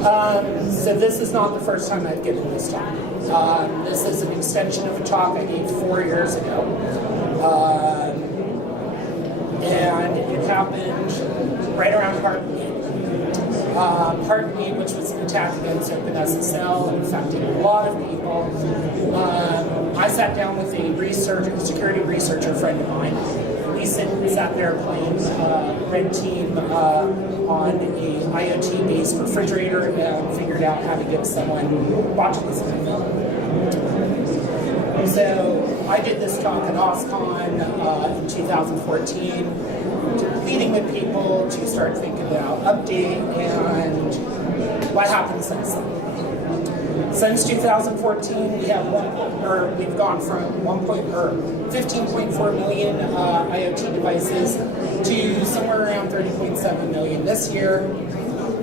So this is not the first time I've given this talk. This is an extension of a talk I gave 4 years ago. And it happened right around Heartbeat. Heartbeat, which was an attack against OpenSSL and affected a lot of people. I sat down with a security researcher friend of mine. We sat there playing Red Team on a IoT-based refrigerator and figured out how to get someone botulism film. So I did this talk at OSCON in 2014, meeting with people to start thinking about update and what happened since then. Since 2014, we've gone from 15.4 million IoT devices to somewhere around 30.7 million this year.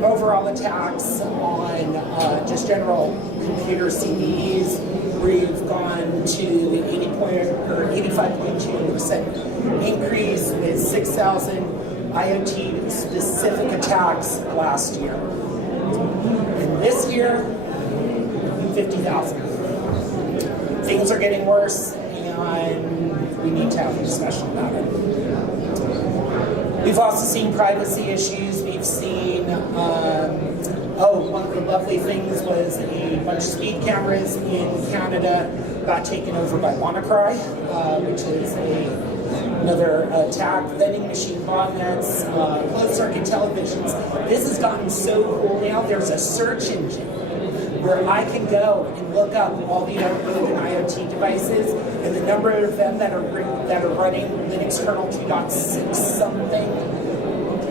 Overall attacks on just general computer CVEs, we've gone to the 85.2% increase with 6,000 IoT specific attacks last year. And this year, 50,000. Things are getting worse, and we need to have a discussion about it. We've also seen privacy issues. We've seen, one of the lovely things was a bunch of speed cameras in Canada got taken over by WannaCry, which is another attack. Vending machine botnets, closed circuit televisions. This has gotten so cool now. There's a search engine where I can go and look up all the open IoT devices, and the number of them that are running Linux kernel 2.6 something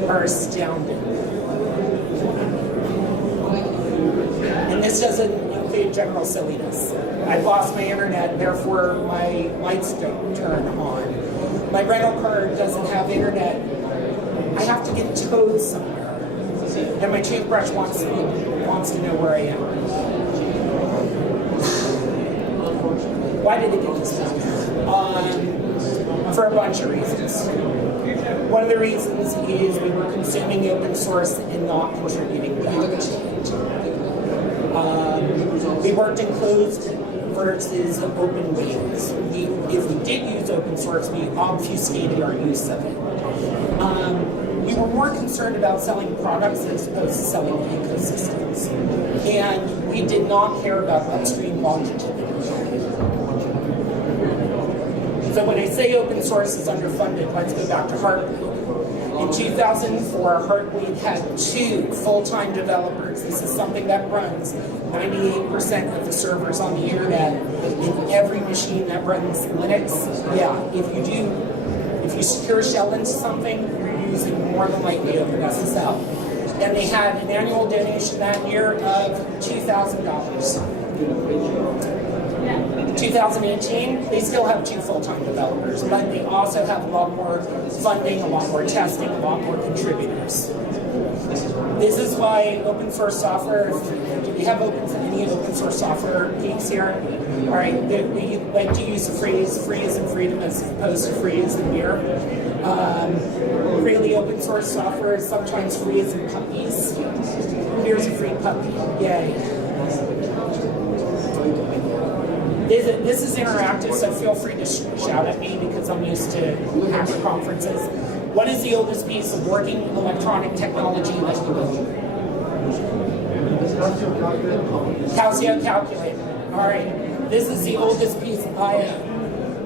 are astounding. And this doesn't include general silliness. I've lost my internet, therefore my lights don't turn on. My rental car doesn't have internet. I have to get towed somewhere, and my toothbrush wants to know where I am. Why did it get this done? For a bunch of reasons. One of the reasons is we were consuming open source and not contributing back to it. We worked in closed versus open ways. If we did use open source, we obfuscated our use of it. We were more concerned about selling products as opposed to selling ecosystems. And we did not care about upstream longevity. So when I say open source is underfunded, let's go back to Heartbeat. In 2004, Heartbeat had 2 full-time developers. This is something that runs 98% of the servers on the internet in every machine that runs Linux. Yeah, if you secure shell into something, you're using more than likely OpenSSL. And they had an annual donation that year of $2,000. 2018, they still have 2 full-time developers, but they also have a lot more funding, a lot more testing, a lot more contributors. This is why open source software, do we have any open source software geeks here? All right, we like to use the phrase free as in freedom as opposed to free as in beer. Freely open source software is sometimes free as in puppies. Here's a free puppy, yay. This is interactive, so feel free to shout at me because I'm used to hacker conferences. What is the oldest piece of working electronic technology that you know? Calcio calculator. All right. This is the oldest piece of IO.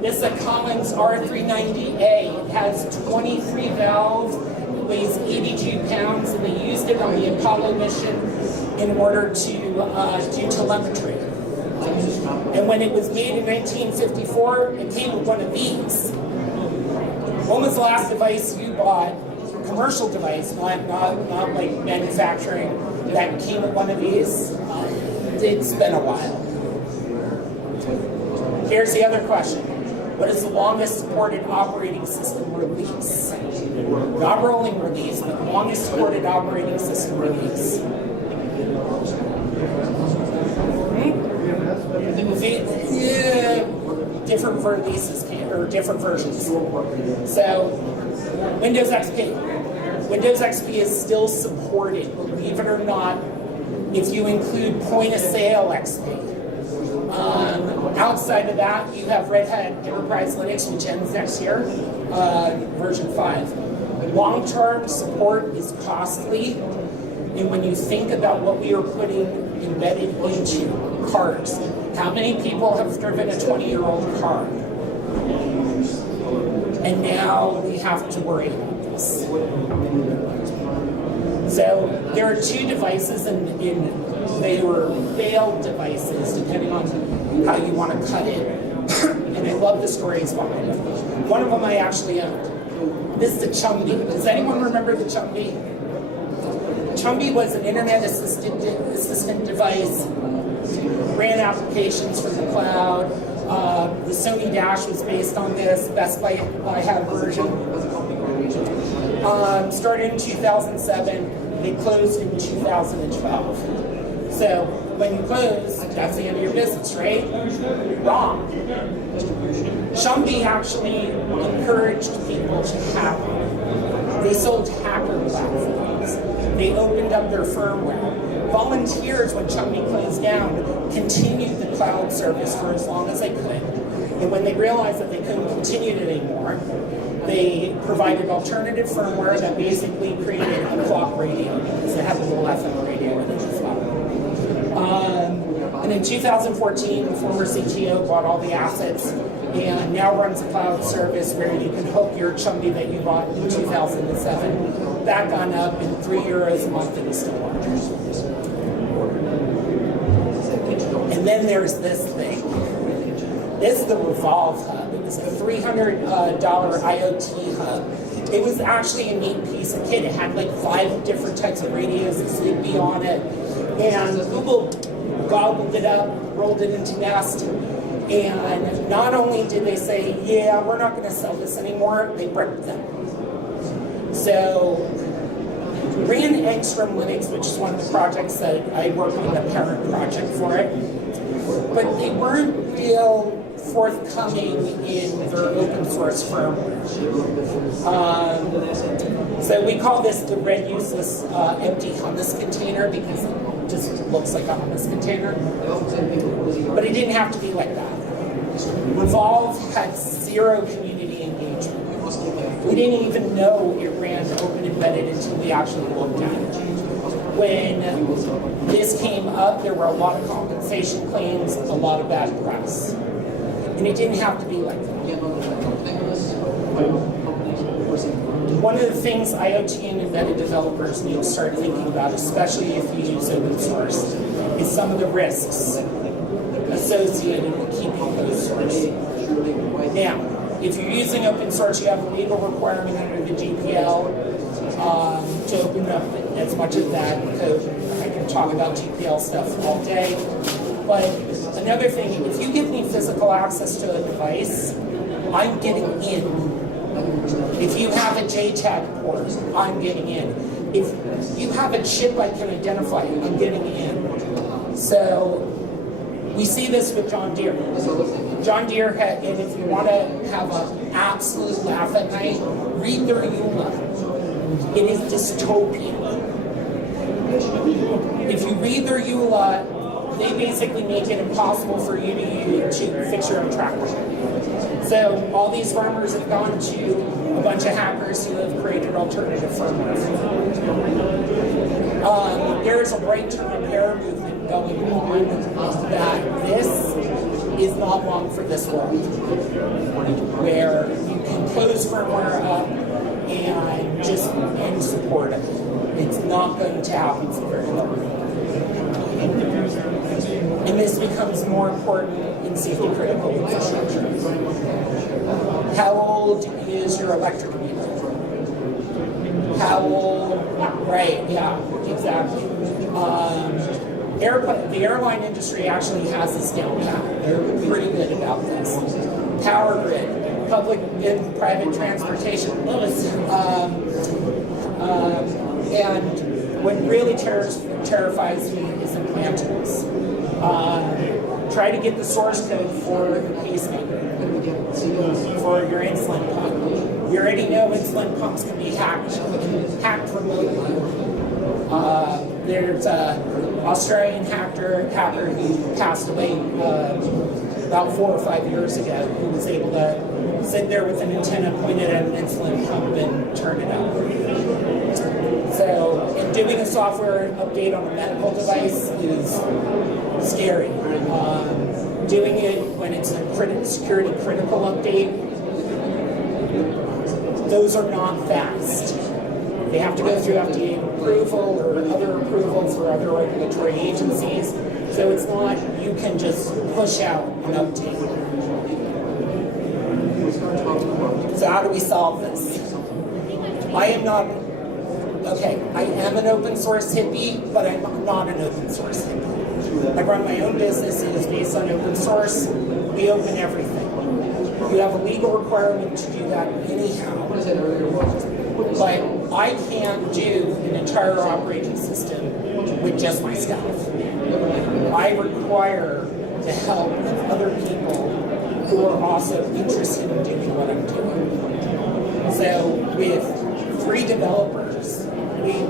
This is a Collins R390A. It has 23 valves, it weighs 82 pounds, and they used it on the Apollo mission in order to do telemetry. And when it was made in 1954, it came with one of these. When was the last device you bought, commercial device, not like manufacturing, that came with one of these? It's been a while. Here's the other question. What is the longest supported operating system release? Not rolling release, but longest supported operating system release. Yeah, different releases or different versions. So, Windows XP. Windows XP is still supported, believe it or not, if you include point of sale XP. Outside of that, you have Red Hat Enterprise Linux, which ends next year, version 5. Long-term support is costly, and when you think about what we are putting embedded into cars, how many people have driven a 20-year-old car? And now we have to worry about this. So there are two devices, and they were failed devices, depending on how you want to cut it. And I love the stories behind it. One of them I actually owned. This is the Chumby. Does anyone remember the Chumby? Chumby was an internet assistant device, ran applications from the cloud. The Sony Dash was based on this. Best Buy had a version. Started in 2007. They closed in 2012. So when you close, that's the end of your business, right? Wrong. Chumby actually encouraged people to hack. They sold hacker platforms. They opened up their firmware. Volunteers, when Chumby closed down, continued the cloud service for as long as they could. And when they realized that they couldn't continue it anymore, they provided alternative firmware that basically created a clock radio, because it had a little FM radio in it as well. And in 2014, the former CTO bought all the assets and now runs a cloud service where you can hook your Chumby that you bought in 2007 back on up in €3 a month, and it's still working. And then there's this thing. This is the Revolve Hub. It was a $300 IoT hub. It was actually a neat piece of kit. It had like 5 different types of radios that Zigbee on it. And Google gobbled it up, rolled it into Nest. And not only did they say, yeah, we're not going to sell this anymore, they bricked them. So ran Engstrom Linux, which is one of the projects that I worked on, the parent project for it. But they weren't real forthcoming in their open source firmware. So we call this the red useless empty hummus container, because it just looks like a hummus container. But it didn't have to be like that. Revolve had 0 community engagement. We didn't even know it ran open embedded until we actually looked at it. When this came up, there were a lot of compensation claims, a lot of bad press. And it didn't have to be like that. One of the things IoT and embedded developers need to start thinking about, especially if you use open source, is some of the risks associated with keeping those source. Now, if you're using open source, you have a legal requirement under the GPL to open up as much of that code. I can talk about GPL stuff all day. But another thing, if you give me physical access to a device, I'm getting in. If you have a JTAG port, I'm getting in. If you have a chip I can identify, I'm getting in. So we see this with John Deere. John Deere had, and if you want to have an absolute laugh at night, read their EULA. It is dystopian. If you read their EULA, they basically make it impossible for you to fix your own tractor. So all these farmers have gone to a bunch of hackers who have created alternative firmware. There's a right to repair movement going on that this is not long for this world, where you can close firmware up and just end support it. It's not going to happen for very long. And this becomes more important in safety critical infrastructure. How old is your electric meter? How old? Right, yeah, exactly. The airline industry actually has this down pat. They're pretty good about this. Power grid, public and private transportation. And what really terrifies me is implantables. Try to get the source code for the pacemaker, for your insulin pump. You already know insulin pumps can be hacked remotely. there's an Australian hacker who passed away about 4 or 5 years ago, who was able to sit there with an antenna pointed at an insulin pump and turn it up. So, and doing a software update on a medical device is scary. Doing it when it's a security critical update, those are not fast. They have to go through FDA approval or other approvals or other regulatory agencies. So it's not, you can just push out an update. So how do we solve this? I am an open source hippie, but I'm not an open source hippie. I run my own business, it is based on open source. We open everything. You have a legal requirement to do that anyhow. But I can't do an entire operating system with just my staff. I require the help of other people who are also interested in doing what I'm doing. So with 3 developers, we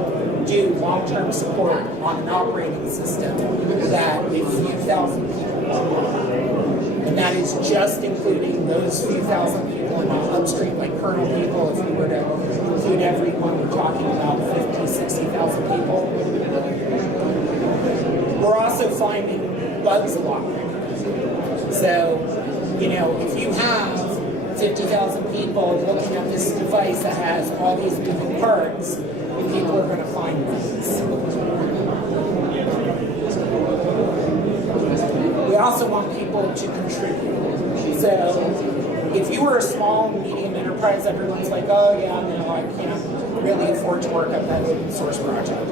do long-term support on an operating system that a few thousand people want. And that is just including those few thousand people and upstream, like kernel people. If you were to include everyone, we're talking about 50, 60,000 people. We're also finding bugs a lot quicker. So, if you have 50,000 people looking at this device that has all these moving parts, people are going to find bugs. We also want people to contribute. So if you were a small, medium enterprise, everyone's like, oh yeah, no, I can't really afford to work on that open source project.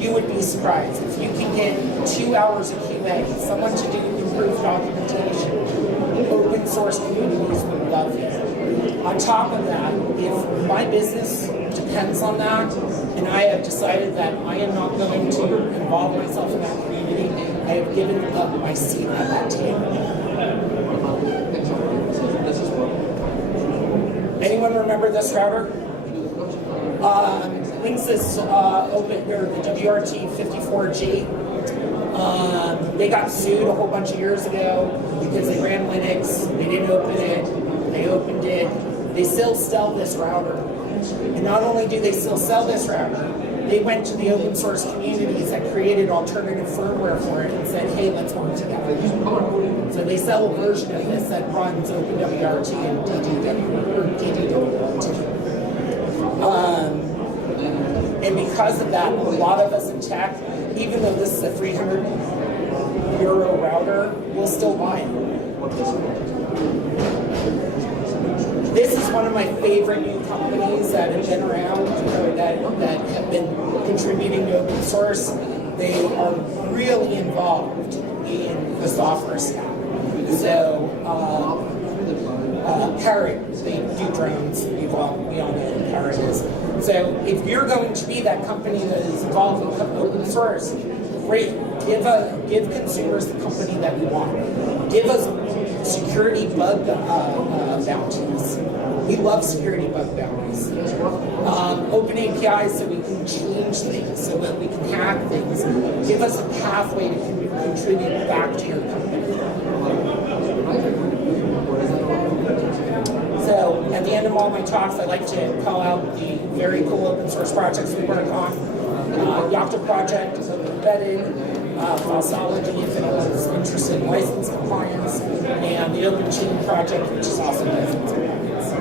You would be surprised. If you can get 2 hours of QA, someone to do improved documentation, open source communities would love you. On top of that, if my business depends on that, and I have decided that I am not going to involve myself in that community, I have given up my seat at that table. Anyone remember this router? Linksys opened the WRT54G. They got sued a whole bunch of years ago because they ran Linux, they didn't open it, they opened it. They still sell this router. And not only do they still sell this router, they went to the open source communities that created alternative firmware for it and said, hey, let's work together. So they sell a version of this that runs OpenWRT and DDWRT. And because of that, a lot of us in tech, even though this is a €300 router, we'll still buy it. This is one of my favorite new companies that have been around, or that have been contributing to open source. They are really involved in the software stack. So, Parrot, they do drones. We all know who Parrot is. So, if you're going to be that company that is involved in open source, great. Give consumers the company that we want. Give us security bug bounties. We love security bug bounties. Open APIs so we can change things, so that we can hack things. Give us a pathway to contribute back to your company. So at the end of all my talks, I like to call out the very cool open source projects we work on. Yocto project is open embedded. Falsology, if anyone's interested in license compliance, and the Open Chain project, which is also license compliance.